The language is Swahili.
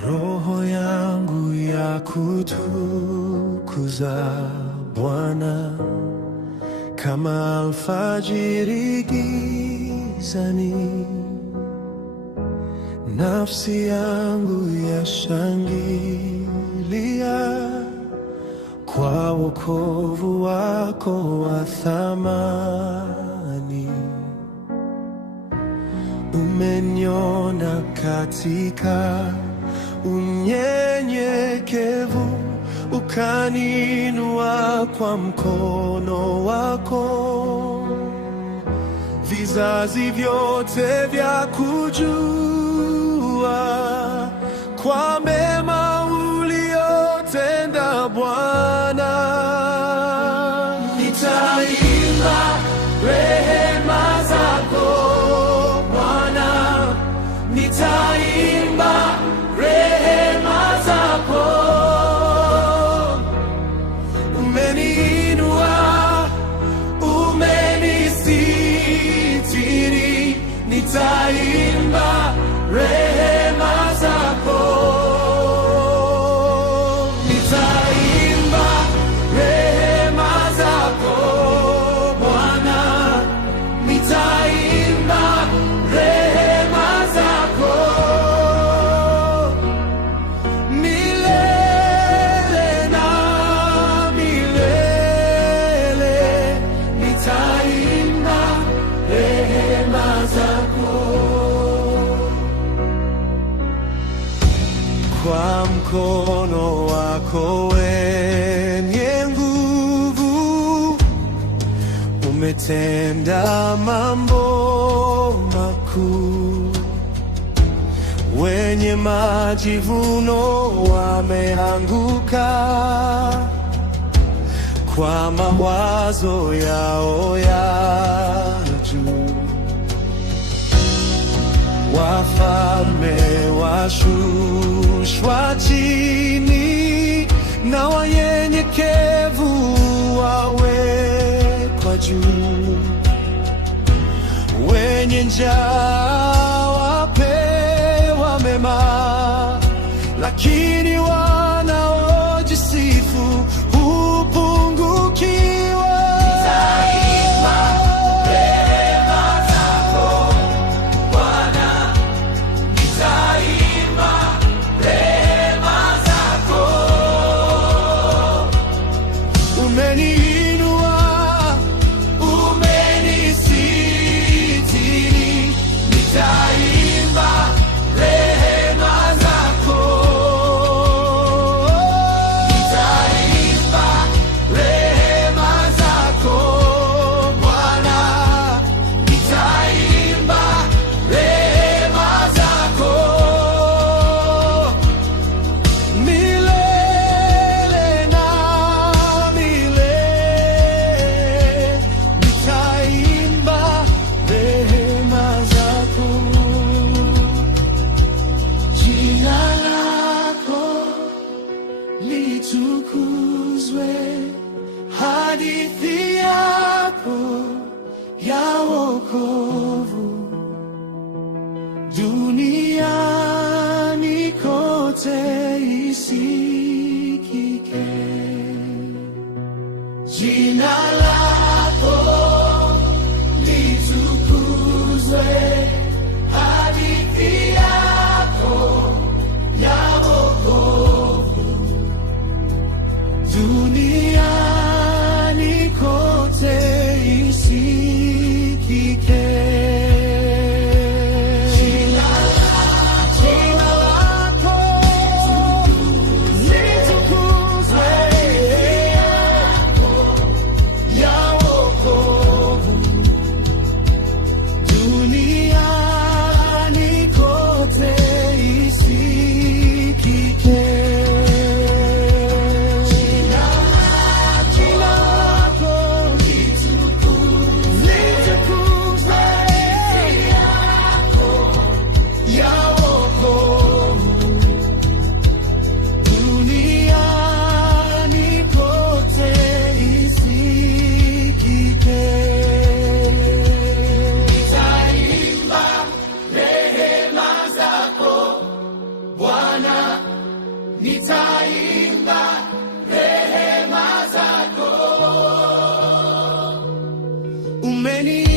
Roho yangu ya kutukuza Bwana, kama alfajiri gizani. Nafsi yangu yashangilia kwa wokovu wako wa thamani. Umeniona katika unyenyekevu, ukaniinua kwa mkono wako. Vizazi vyote vya kujua kwa mema uliotenda Bwana. Nitaimba rehema zako Bwana, nitaimba rehema zako. Umeniinua, umenisitiri, nitaimba rehema zako. Nitaimba rehema zako Bwana, nitaimba rehema zako. Milele na milele nitaimba rehema zako. Kwa mkono wako wenye nguvu umetenda mambo makuu. Wenye majivuno wameanguka kwa mawazo yao ya juu. Wafalme washushwa chini, na wanyenyekevu wawekwa juu. Wenye njaa wapewa mema, lakini wanaojisifu hupungukiwa. Umeniinua, umenisitiri, nitaimba rehema zako. umeni